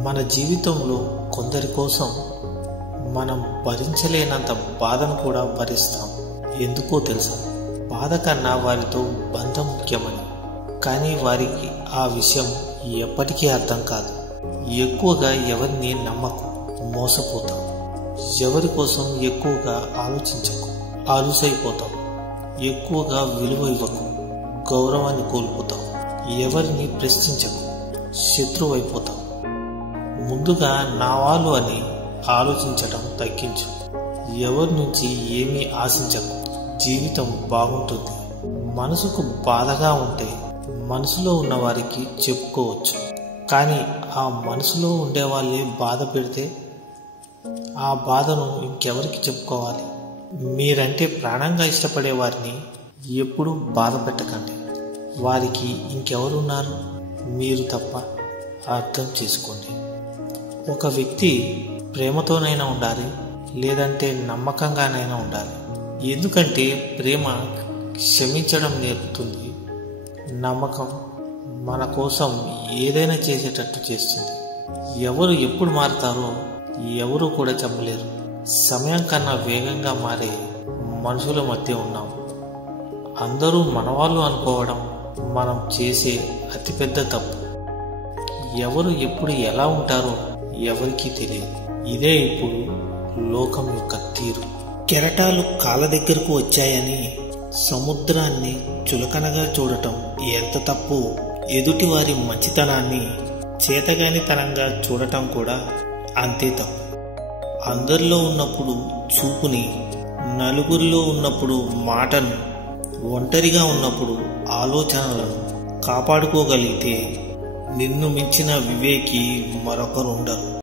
మన జీవితంలో కొందరి కోసం మనం భరించలేనంత బాధను కూడా భరిస్తాం. ఎందుకో తెలుసా? బాధ కన్నా వారితో బంధం ముఖ్యమని. కానీ వారికి ఆ విషయం ఎప్పటికీ అర్థం కాదు. ఎక్కువగా ఎవరిని నమ్మకు, మోసపోతాం. ఎవరి కోసం ఎక్కువగా ఆలోచించకు, ఆలుసైపోతాం. ఎక్కువగా విలువ ఇవ్వకు, గౌరవాన్ని కోల్పోతాం. ఎవరిని ప్రశ్నించకు, శత్రువైపోతాం. ముందుగా నా వాళ్ళు అని ఆలోచించడం తగ్గించు. ఎవరి నుంచి ఏమీ ఆశించకు. జీవితం బాగుంటుంది. మనసుకు బాధగా ఉంటే మనసులో ఉన్న వారికి చెప్పుకోవచ్చు. కానీ ఆ మనసులో ఉండే వాళ్ళే బాధ పెడితే ఆ బాధను ఇంకెవరికి చెప్పుకోవాలి? మీరంటే ప్రాణంగా ఇష్టపడే వారిని ఎప్పుడూ బాధ పెట్టకండి. వారికి ఇంకెవరున్నారు? మీరు తప్ప. అర్థం చేసుకోండి. ఒక వ్యక్తి ప్రేమతోనైనా ఉండాలి, లేదంటే నమ్మకంగానైనా ఉండాలి. ఎందుకంటే ప్రేమ క్షమించడం నేర్పుతుంది. నమ్మకం మన కోసం ఏదైనా చేసేటట్టు చేస్తుంది. ఎవరు ఎప్పుడు మారుతారో ఎవరు కూడా చెప్పలేరు. సమయం కన్నా వేగంగా మారే మనుషుల మధ్య ఉన్నాం. అందరూ మనవాళ్ళు అనుకోవడం మనం చేసే అతిపెద్ద తప్పు. ఎవరు ఎప్పుడు ఎలా ఉంటారో ఎవరికీ తెలియదు. ఇదే ఇప్పుడు లోకం యొక్క తీరు. కెరటాలు కాళ్ళ దగ్గరకు వచ్చాయని సముద్రాన్ని చులకనగా చూడటం ఎంత తప్పు. ఎదుటివారి మంచితనాన్ని చేతగానితనంగా చూడటం కూడా అంతే తప్పు. అందరిలో ఉన్నప్పుడు చూపుని, నలుగురిలో ఉన్నప్పుడు మాటను, ఒంటరిగా ఉన్నప్పుడు ఆలోచనలను కాపాడుకోగలిగితే నిన్ను మించిన వివేకి మరొకరుండరు.